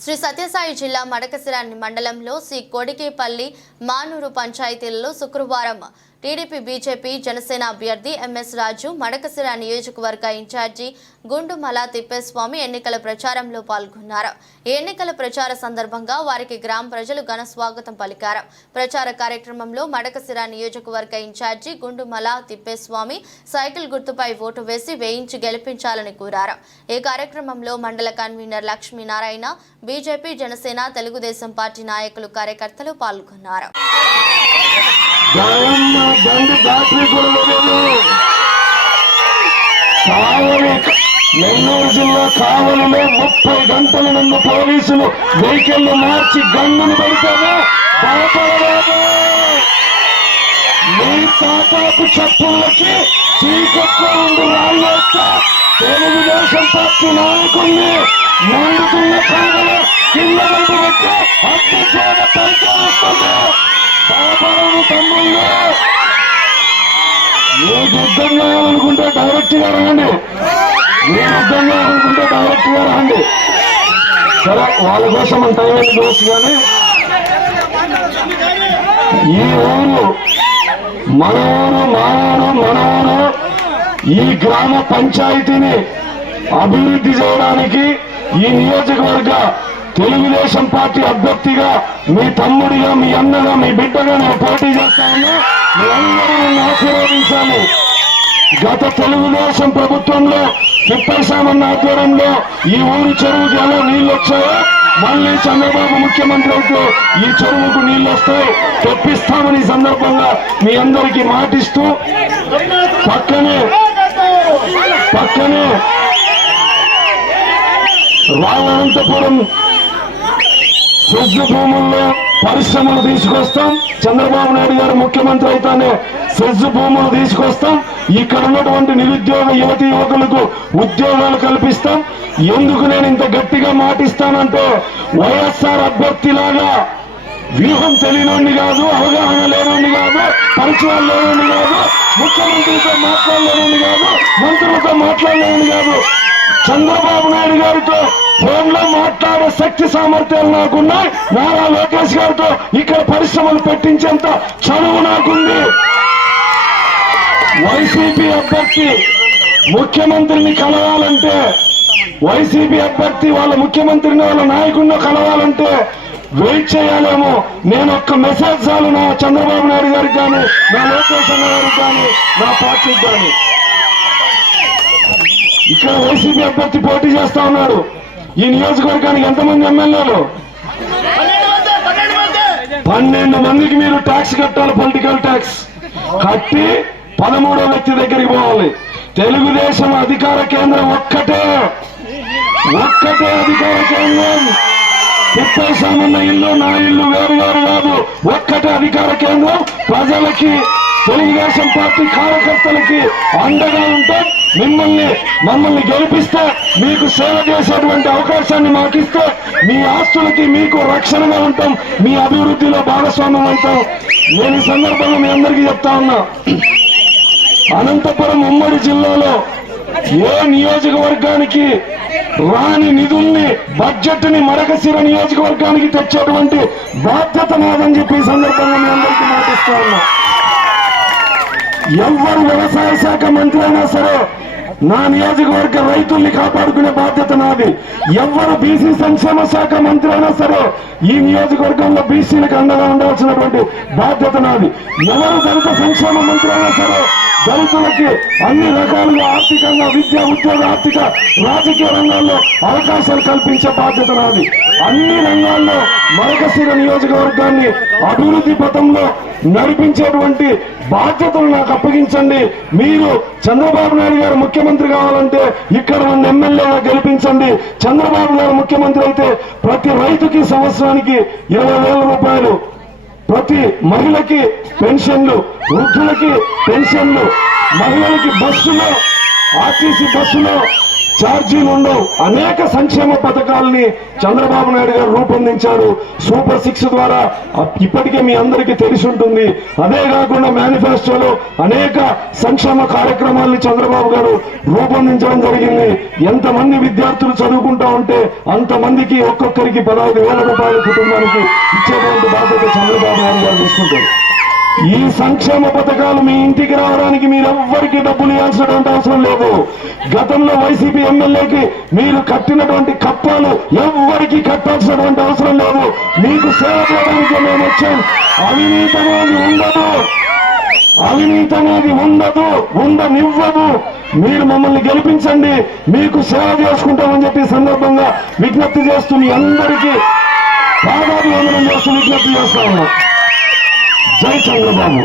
శ్రీ సత్యసాయి జిల్లా మడకసిరాని మండలంలో శ్రీ కొడికేపల్లి మానూరు పంచాయతీలలో శుక్రవారం టీడీపీ బీజేపీ జనసేన అభ్యర్థి ఎంఎస్ రాజు మడకసిర నియోజకవర్గ ఇన్ఛార్జి గుండుమల తిప్పేస్వామి ఎన్నికల ప్రచారంలో పాల్గొన్నారు. ఈ ఎన్నికల ప్రచార సందర్భంగా వారికి గ్రామ ప్రజలు ఘన స్వాగతం పలికారు. ప్రచార కార్యక్రమంలో మడకసిర నియోజకవర్గ ఇన్ఛార్జి గుండుమల తిప్పేస్వామి సైకిల్ గుర్తుపై ఓటు వేసి వేయించి గెలిపించాలని కోరారు. ఈ కార్యక్రమంలో మండల convener Lakshminarayana BJP Janasena Telugu Desam party నాయకులు కార్యకర్తలు పాల్గొన్నారు. బండి బ్యాటరీ కావలి నెల్లూరు జిల్లా కావలిలో ముప్పై గంటల నుండి పోలీసులు వెహికల్ మార్చి గన్నును పెడితేనే భయపడలేదు మీ తాతాకు చెప్పులకి చీకట్లో ఉండి రాళ్ళేస్తే తెలుగుదేశం పార్టీ నాయకుల్ని ముందుకున్న కాగలు కింద వైపు పెట్టి హత్య పరిచయం పరిచయిస్తుంది భయపడను తమ్ముళ్ళు. మీకు యుద్ధం చేయాలనుకుంటే డైరెక్ట్గా రండి. మీరు యుద్ధం చేయాలనుకుంటే డైరెక్ట్గా రండి. సరే వాళ్ళ కోసం మన టైం కానీ ఈ ఊరు మన ఊరు మా ఊరు మన ఊరు ఈ గ్రామ పంచాయతీని అభివృద్ధి చేయడానికి ఈ నియోజకవర్గ తెలుగుదేశం పార్టీ అభ్యర్థిగా మీ తమ్ముడిగా మీ అన్నగా మీ బిడ్డగా నేను పోటీ చేస్తాను మీ అందరూ ఆశీర్వదించాలి గత తెలుగుదేశం ప్రభుత్వంలో తిప్పేశామన్న ఆధ్వర్యంలో ఈ ఊరి చెరువుకి ఎలా నీళ్ళు వచ్చాయో మళ్ళీ చంద్రబాబు ముఖ్యమంత్రి అవుతూ ఈ చెరువుకు నీళ్ళు వస్తాయి. తెప్పిస్తామని సందర్భంగా మీ అందరికీ మాటిస్తూ పక్కనే పక్కనే రామనంతపురం శుద్ధ భూముల్లో పరిశ్రమలు తీసుకొస్తాం. చంద్రబాబు నాయుడు గారు ముఖ్యమంత్రి అయితేనే సెజ్ భూములు తీసుకొస్తాం. ఇక్కడ ఉన్నటువంటి నిరుద్యోగ యువతి యువకులకు ఉద్యోగాలు కల్పిస్తాం. ఎందుకు నేను ఇంత గట్టిగా మాటిస్తానంటే వైఎస్ఆర్ అభ్యర్థిలాగా వ్యూహం తెలియనోడిని కాదు అవగాహన లేనోడిని కాదు పరిచయాలు లేనోడిని కాదు ముఖ్యమంత్రితో మాట్లాడలేనోడిని కాదు మంత్రులతో మాట్లాడలేనని కాదు. చంద్రబాబు నాయుడు గారు శక్తి సామర్థ్యాలు నాకున్నాయి. నారా లోకేష్ గారితో ఇక్కడ పరిశ్రమలు పెట్టించేంత చదువు నాకుంది. వైసీపీ అభ్యర్థి ముఖ్యమంత్రిని కలవాలంటే వైసీపీ అభ్యర్థి వాళ్ళ ముఖ్యమంత్రిని వాళ్ళ నాయకుడిని కలవాలంటే వెయిట్ చేయాలేమో. నేను ఒక్క మెసేజ్ చాలు నా చంద్రబాబు నాయుడు గారికి కానీ నా లోకేష్ అన్న గారికి కానీ నా పార్టీకి కానీ ఇక్కడ వైసీపీ అభ్యర్థి పోటీ చేస్తా ఉన్నాడు. ఈ నియోజకవర్గానికి ఎంతమంది ఎమ్మెల్యేలు? పన్నెండు మందికి మీరు ట్యాక్స్ కట్టాలి పొలిటికల్ ట్యాక్స్. కట్టి పదమూడో వ్యక్తి దగ్గరికి పోవాలి. తెలుగుదేశం అధికార కేంద్రం ఒక్కటే. ఒక్కటే అధికార కేంద్రం. తిప్పేశామన్న ఇల్లు నా ఇల్లు వేరు వేరు కాదు. ఒక్కటే అధికార కేంద్రం ప్రజలకి తెలుగుదేశం పార్టీ కార్యకర్తలకి అండగా ఉంటాం మిమ్మల్ని మమ్మల్ని గెలిపిస్తే మీకు సేవ చేసేటువంటి అవకాశాన్ని మాకిస్తే మీ ఆస్తులకి మీకు రక్షణగా ఉంటాం మీ అభివృద్ధిలో భాగస్వామ్యం అవుతాం. నేను ఈ సందర్భంగా మీ అందరికీ చెప్తా ఉన్నా. అనంతపురం ఉమ్మడి జిల్లాలో ఏ నియోజకవర్గానికి రాని నిధుల్ని బడ్జెట్ని మరకశిర నియోజకవర్గానికి తెచ్చేటువంటి బాధ్యత నాదని చెప్పి ఈ సందర్భంగా మీ అందరికీ మాటిస్తా ఉన్నా. ఎవరు వ్యవసాయ శాఖ మంత్రి అయినా సరే నా నియోజకవర్గ రైతుల్ని కాపాడుకునే బాధ్యత నాది. ఎవరు బీసీ సంక్షేమ శాఖ మంత్రి అయినా సరే ఈ నియోజకవర్గంలో బీసీలకు అండగా ఉండవలసినటువంటి బాధ్యత నాది. ఎవరు దళిత సంక్షేమ మంత్రి అయినా సరే దళితులకి అన్ని రకాలుగా ఆర్థికంగా విద్య ఉద్యోగ ఆర్థిక రాజకీయ రంగాల్లో అవకాశాలు కల్పించే బాధ్యత నాది. అన్ని రంగాల్లో మరకశిర నియోజకవర్గాన్ని అభివృద్ధి పథంలో నడిపించేటువంటి బాధ్యతలు నాకు అప్పగించండి. మీరు చంద్రబాబు నాయుడు గారు ముఖ్యమంత్రి కావాలంటే ఇక్కడ ఉన్న ఎమ్మెల్యేగా గెలిపించండి. చంద్రబాబు గారు ముఖ్యమంత్రి అయితే ప్రతి రైతుకి సంవత్సరానికి ఇరవై వేల రూపాయలు ప్రతి మహిళకి పెన్షన్లు వృద్ధులకి పెన్షన్లు మహిళలకి బస్సులో ఆర్టీసీ బస్సులో ఛార్జీలు ఉండవు అనేక సంక్షేమ పథకాలని చంద్రబాబు నాయుడు గారు రూపొందించారు. సూపర్ సిక్స్ ద్వారా ఇప్పటికే మీ అందరికీ తెలిసి ఉంటుంది. అదే కాకుండా మేనిఫెస్టోలో అనేక సంక్షేమ కార్యక్రమాల్ని చంద్రబాబు గారు రూపొందించడం జరిగింది. ఎంతమంది విద్యార్థులు చదువుకుంటా ఉంటే అంతమందికి ఒక్కొక్కరికి పదహైదు వేల రూపాయల కుటుంబానికి ఇచ్చేటువంటి బాధ్యత చంద్రబాబు నాయుడు గారు తీసుకుంటారు. ఈ సంక్షేమ పథకాలు మీ ఇంటికి రావడానికి మీరు ఎవ్వరికి డబ్బులు ఇవ్వాల్సినటువంటి అవసరం లేదు. గతంలో వైసీపీ ఎమ్మెల్యేకి మీరు కట్టినటువంటి కప్పాలు ఎవ్వరికి కట్టాల్సినటువంటి అవసరం లేదు. మీకు సేవ చేయడానికి మేము వచ్చాం. అవినీతి అనేది ఉండదు. అవినీతి అనేది ఉండదు. ఉండనివ్వదు. మీరు మమ్మల్ని గెలిపించండి. మీకు సేవ చేసుకుంటామని చెప్పి సందర్భంగా విజ్ఞప్తి చేస్తూ మీ అందరికీ పాదాభివందనం చేస్తూ విజ్ఞప్తి చేస్తా ఉన్నాం. జై చంద్రబాబు